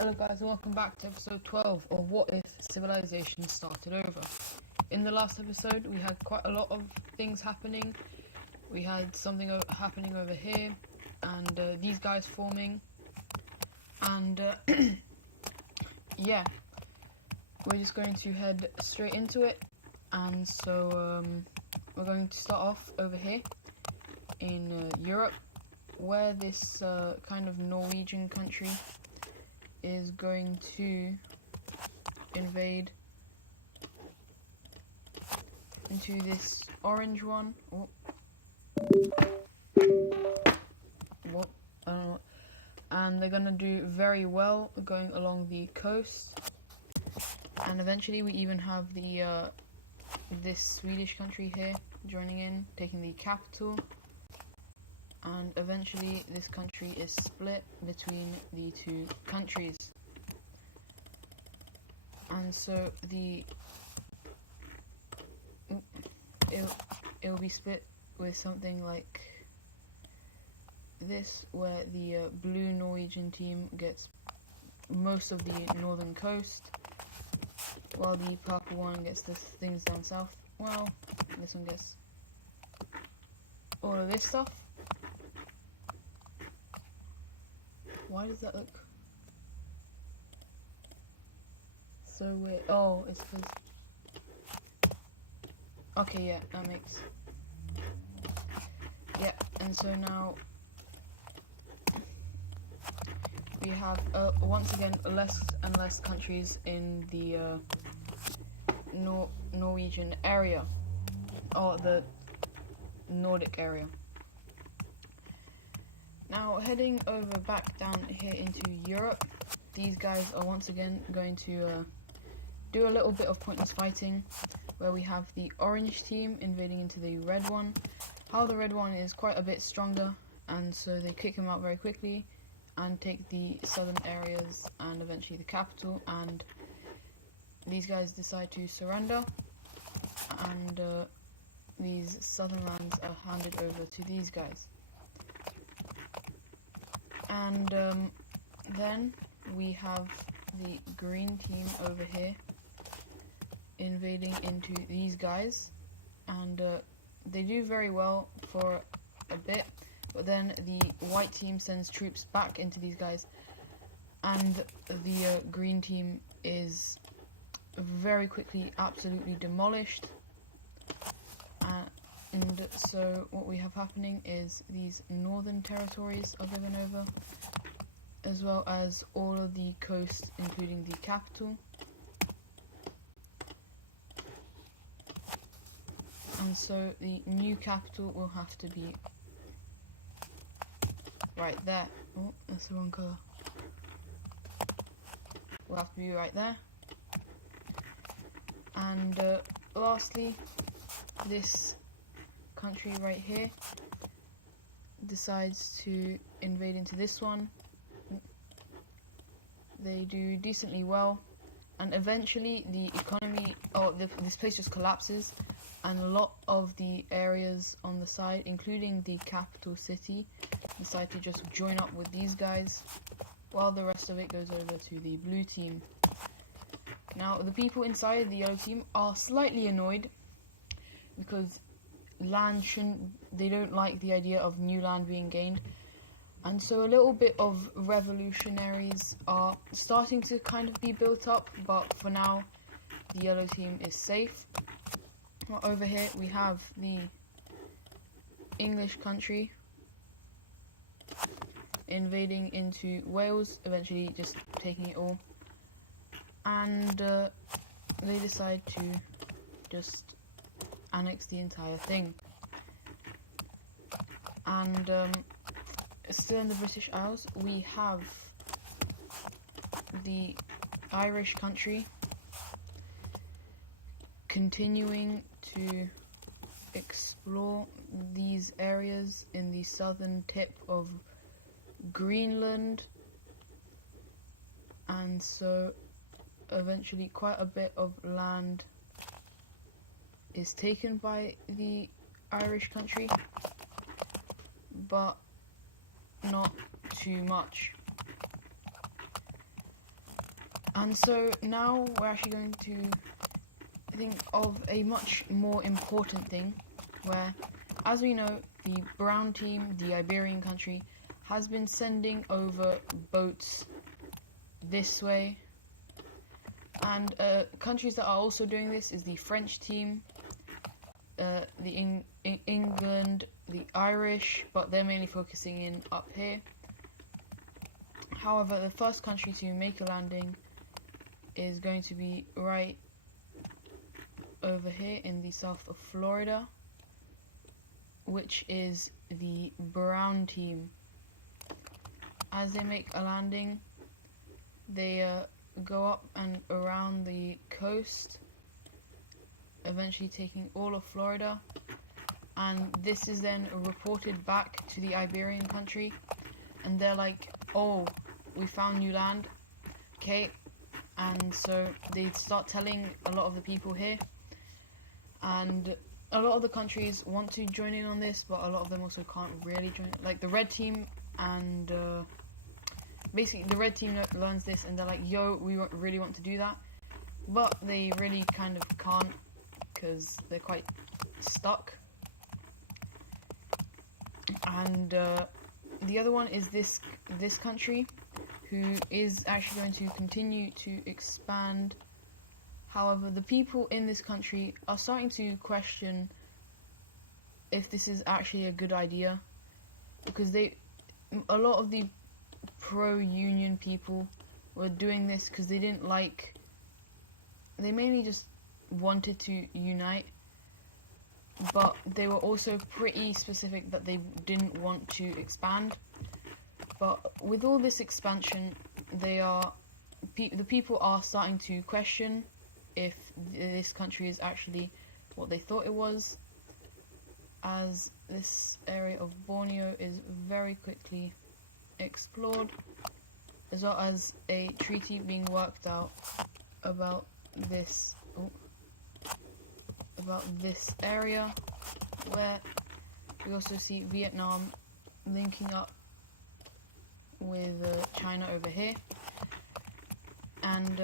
Hello guys, and welcome back to episode 12 of What If Civilization Started Over. In the last episode, we had quite a lot of things happening. We had something happening over here, and these guys forming, and yeah, we're just going to head straight into it. And so we're going to start off over here in Europe, where this kind of Norwegian country is going to invade into this orange one. Oh. What? I don't know. And they're gonna do very well going along the coast. And eventually we even have the this Swedish country here joining in, taking the capital. And eventually this country is split between the two countries. And so it'll be split with something like this, where the blue Norwegian team gets most of the northern coast, while the purple one gets the things down south. Well, this one gets all of this stuff. Why does that look so weird? Oh, it's because... Okay, yeah, that makes... Yeah, and so now we have, once again, less and less countries in the Norwegian area, or the Nordic area. Now, heading over back down here into Europe, these guys are once again going to do a little bit of pointless fighting, where we have the orange team invading into the red one. How the red one is quite a bit stronger, and so they kick him out very quickly and take the southern areas and eventually the capital, and these guys decide to surrender, and these southern lands are handed over to these guys. And then we have the green team over here invading into these guys, and they do very well for a bit, but then the white team sends troops back into these guys, and the green team is very quickly absolutely demolished. And so what we have happening is these northern territories are given over, as well as all of the coast, including the capital. And so the new capital will have to be right there. Oh, that's the wrong colour. Will have to be right there. And lastly, this country right here decides to invade into this one. They do decently well, and eventually the economy, this place just collapses, and a lot of the areas on the side, including the capital city, decide to just join up with these guys, while the rest of it goes over to the blue team. Now, the people inside the yellow team are slightly annoyed because they don't like the idea of new land being gained, and so a little bit of revolutionaries are starting to kind of be built up, but for now the yellow team is safe. Well, over here we have the English country invading into Wales, eventually just taking it all, and they decide to just annex the entire thing. And still in the British Isles, we have the Irish country continuing to explore these areas in the southern tip of Greenland, and so eventually quite a bit of land is taken by the Irish country, but not too much. And so now we're actually going to think of a much more important thing, where, as we know, the brown team, the Iberian country, has been sending over boats this way. And countries that are also doing this is the French team, the England, the Irish, but they're mainly focusing in up here. However, the first country to make a landing is going to be right over here in the south of Florida, which is the brown team. As they make a landing, they go up and around the coast, eventually taking all of Florida, and this is then reported back to the Iberian country, and they're like, oh, we found new land, okay. And so they start telling a lot of the people here, and a lot of the countries want to join in on this, but a lot of them also can't really join. Like the red team, and basically the red team learns this, and they're like, yo, we really want to do that, but they really kind of can't because they're quite stuck. And the other one is this country, who is actually going to continue to expand. However, the people in this country are starting to question if this is actually a good idea, because a lot of the pro-union people were doing this because they mainly just wanted to unite, but they were also pretty specific that they didn't want to expand. But with all this expansion, the people are starting to question if this country is actually what they thought it was, as this area of Borneo is very quickly explored, as well as a treaty being worked out about this area, where we also see Vietnam linking up with China over here, and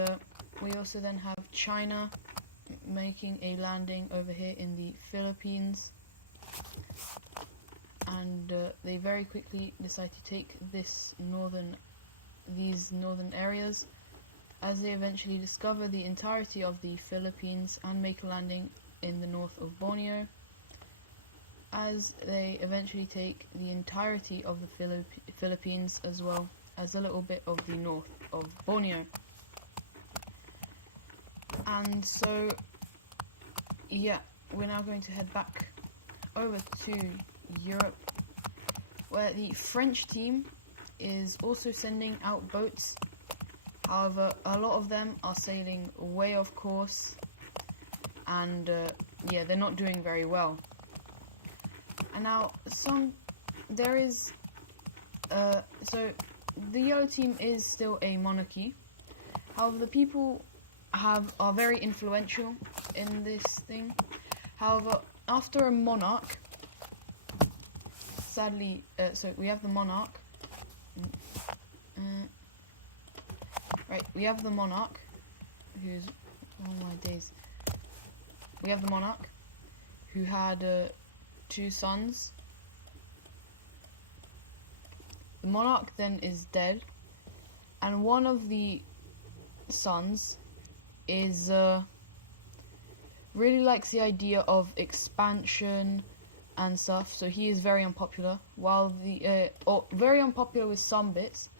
we also then have China making a landing over here in the Philippines, and they very quickly decide to take these northern areas, as they eventually discover the entirety of the Philippines and make a landing in the north of Borneo, as they eventually take the entirety of the Philippines, as well as a little bit of the north of Borneo. And so, yeah, we're now going to head back over to Europe, where the French team is also sending out boats. However, a lot of them are sailing way off course, and yeah, they're not doing very well. And now so the yellow team is still a monarchy. However, the people are very influential in this thing. However, after a monarch, sadly, so we have the monarch. Right, we have the monarch, who's, oh my days. We have the monarch, who had 2 sons. The monarch then is dead, and one of the sons is really likes the idea of expansion and stuff, so he is very unpopular, while very unpopular with some bits,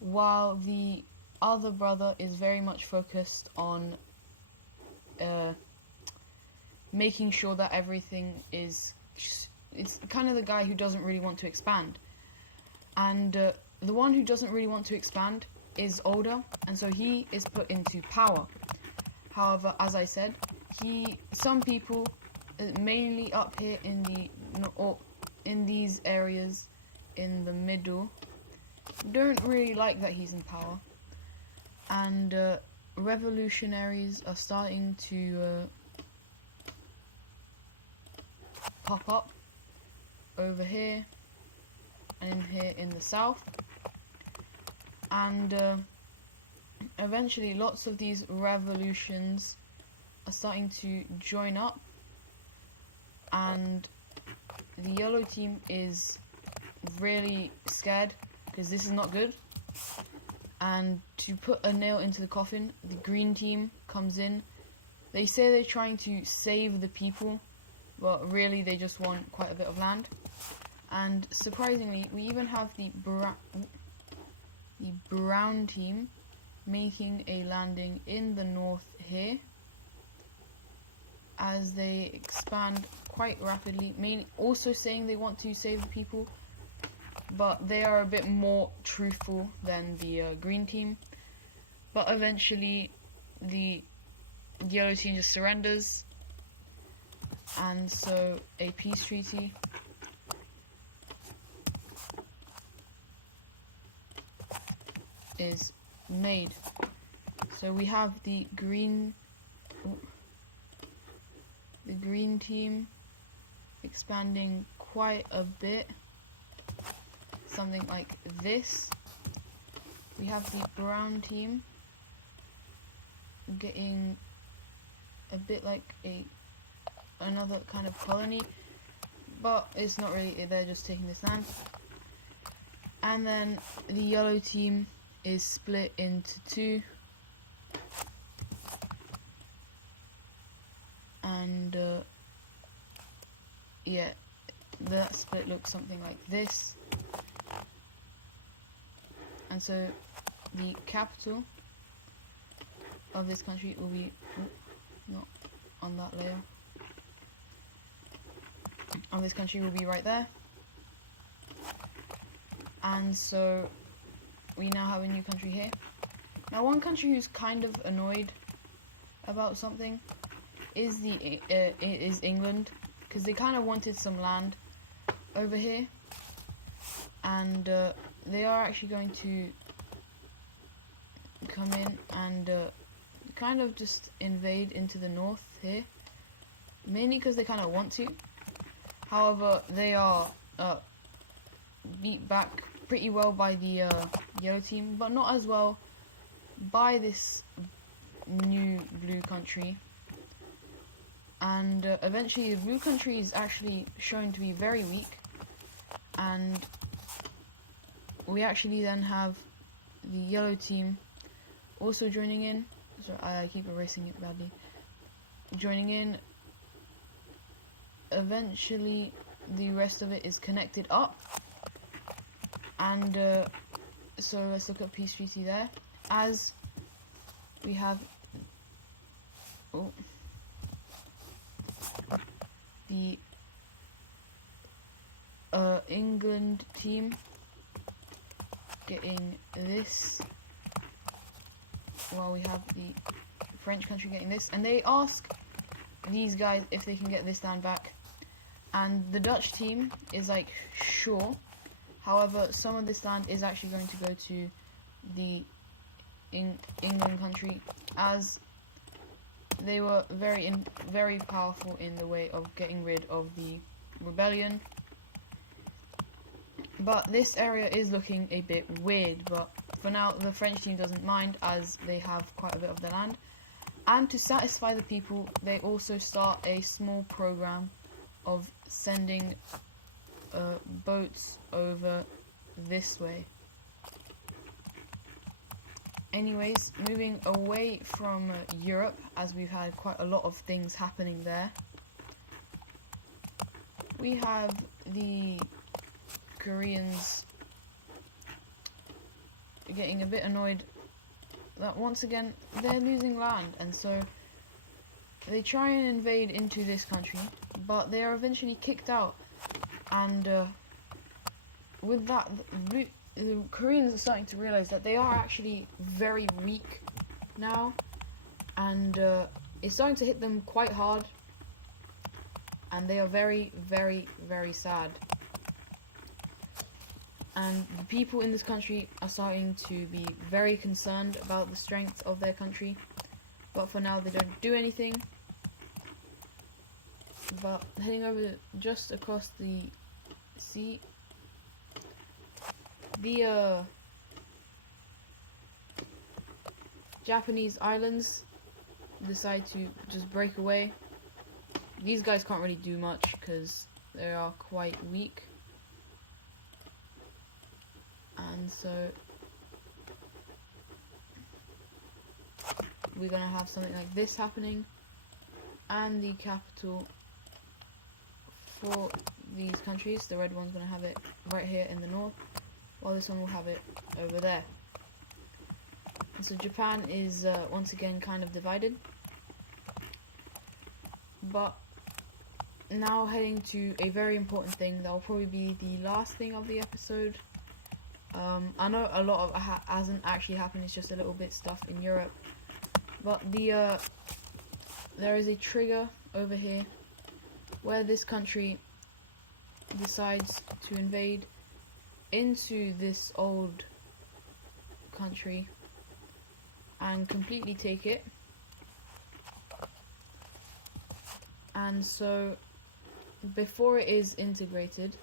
while the other brother is very much focused on making sure that everything is, it's kind of the guy who doesn't really want to expand. And the one who doesn't really want to expand is older, and so he is put into power. However, as I said, some people, mainly up here in these areas in the middle, don't really like that he's in power, and revolutionaries are starting to pop up over here and in here in the south, and eventually lots of these revolutions are starting to join up, and the yellow team is really scared because this is not good. And to put a nail into the coffin, the green team comes in. They say they're trying to save the people, but really they just want quite a bit of land. And surprisingly, we even have the brown team making a landing in the north here as they expand quite rapidly, mainly also saying they want to save the people, but they are a bit more truthful than the green team. But eventually the yellow team just surrenders, and so a peace treaty is made. So we have the green team expanding quite a bit, something like this. We have the brown team getting a bit like another kind of colony, but it's not really, they're just taking this land. And then the yellow team is split into two, and yeah, that split looks something like this. And so the capital of this country will be not on that layer. Of this country will be right there. And so we now have a new country here. Now, one country who's kind of annoyed about something is England, because they kind of wanted some land over here, and they are actually going to come in and kind of just invade into the north here, mainly because they kind of want to. However, they are beat back pretty well by the yellow team, but not as well by this new blue country. And eventually the blue country is actually shown to be very weak, and we actually then have the yellow team also joining in. So I keep erasing it badly. Joining in. Eventually the rest of it is connected up, and so let's look at peace treaty there, as we have the England team getting this, while we have the French country getting this, and they ask these guys if they can get this land back, and the Dutch team is like, sure. However, some of this land is actually going to go to the England country, as they were very powerful in the way of getting rid of the rebellion. But this area is looking a bit weird, but for now the French team doesn't mind, as they have quite a bit of the land. And to satisfy the people, they also start a small program of sending boats over this way. Anyways, moving away from Europe, as we've had quite a lot of things happening there, we have the Koreans getting a bit annoyed that once again they're losing land, and so they try and invade into this country, but they are eventually kicked out. And with that, the Koreans are starting to realize that they are actually very weak now, and it's starting to hit them quite hard, and they are very sad. And the people in this country are starting to be very concerned about the strength of their country, but for now they don't do anything. But heading over just across the sea, the Japanese islands decide to just break away. These guys can't really do much because they are quite weak. And so we're gonna have something like this happening, and the capital for these countries, the red one's gonna have it right here in the north, while this one will have it over there. And so Japan is once again kind of divided. But now heading to a very important thing that will probably be the last thing of the episode. I know a lot of hasn't actually happened, it's just a little bit stuff in Europe. But there is a trigger over here where this country decides to invade into this old country and completely take it. And so before it is integrated,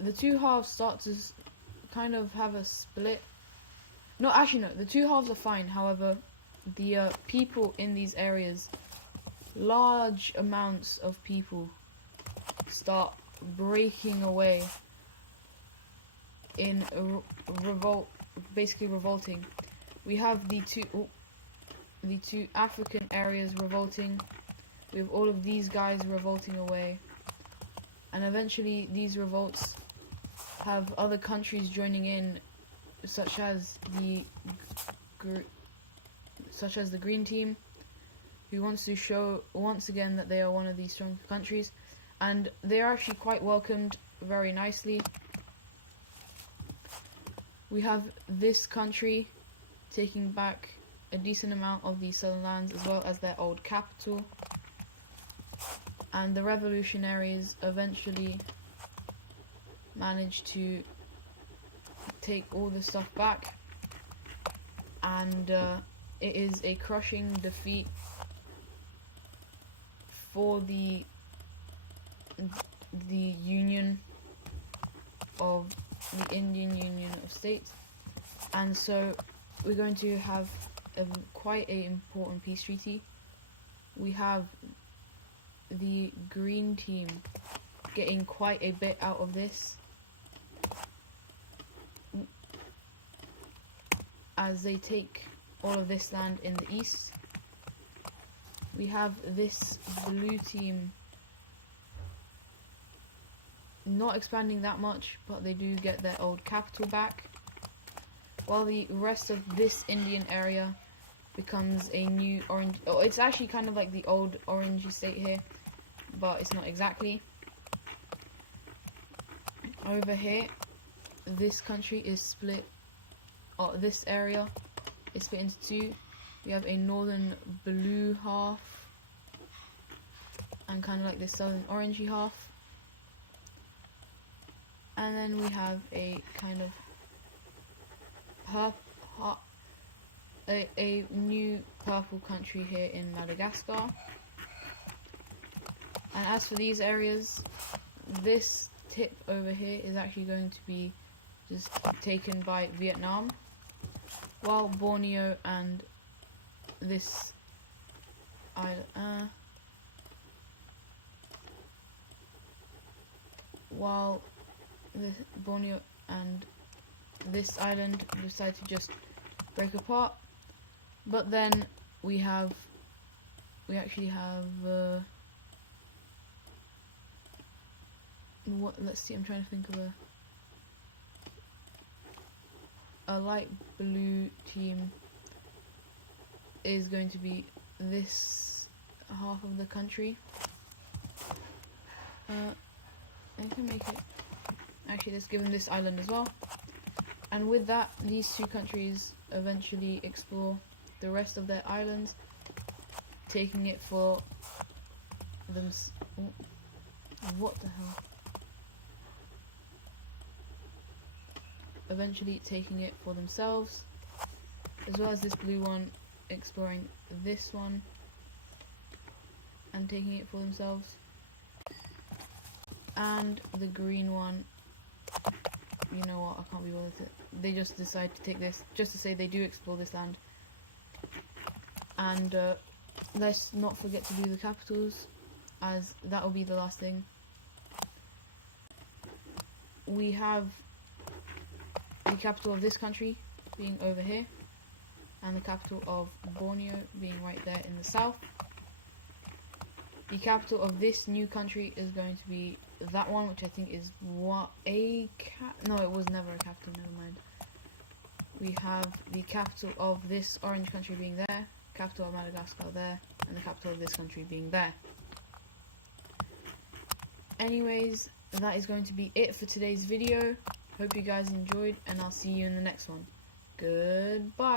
the two halves start to kind of have a split. No, actually no, the two halves are fine. However, the people in these areas, large amounts of people start breaking away in revolt, basically revolting. We have the two African areas revolting. We have all of these guys revolting away, and eventually these revolts have other countries joining in, such as the Green Team, who wants to show once again that they are one of these strong countries, and they are actually quite welcomed very nicely. We have this country taking back a decent amount of the southern lands as well as their old capital, and the revolutionaries eventually managed to take all the stuff back, and it is a crushing defeat for the Union of the Indian Union of States. And so we're going to have quite an important peace treaty. We have the Green Team getting quite a bit out of this, as they take all of this land in the east. We have this Blue Team not expanding that much, but they do get their old capital back, while the rest of this Indian area becomes a new orange. Oh, it's actually kind of like the old orangey state here, but it's not exactly. Over here, this country is split, or this area is split into two. We have a northern blue half and kind of like this southern orangey half, and then we have a kind of a new purple country here in Madagascar. And as for these areas, this tip over here is actually going to be just taken by Vietnam, while Borneo and this island, while the Borneo and this island decide to just break apart. But then we actually have let's see, I'm trying to think of a light blue team is going to be this half of the country. I can make it, actually let's give them this island as well, and with that these two countries eventually explore the rest of their islands, taking it for them. What the hell? Eventually taking it for themselves, as well as this blue one exploring this one and taking it for themselves, and the green one you know what, I can't be bothered to. They just decide to take this, just to say they do explore this land. And let's not forget to do the capitals, as that will be the last thing. We have the capital of this country being over here, and the capital of Borneo being right there in the south. The capital of this new country is going to be that one, which I think is no, it was never a capital, never mind. We have the capital of this orange country being there, capital of Madagascar there, and the capital of this country being there. Anyways, that is going to be it for today's video. Hope you guys enjoyed, and I'll see you in the next one. Goodbye.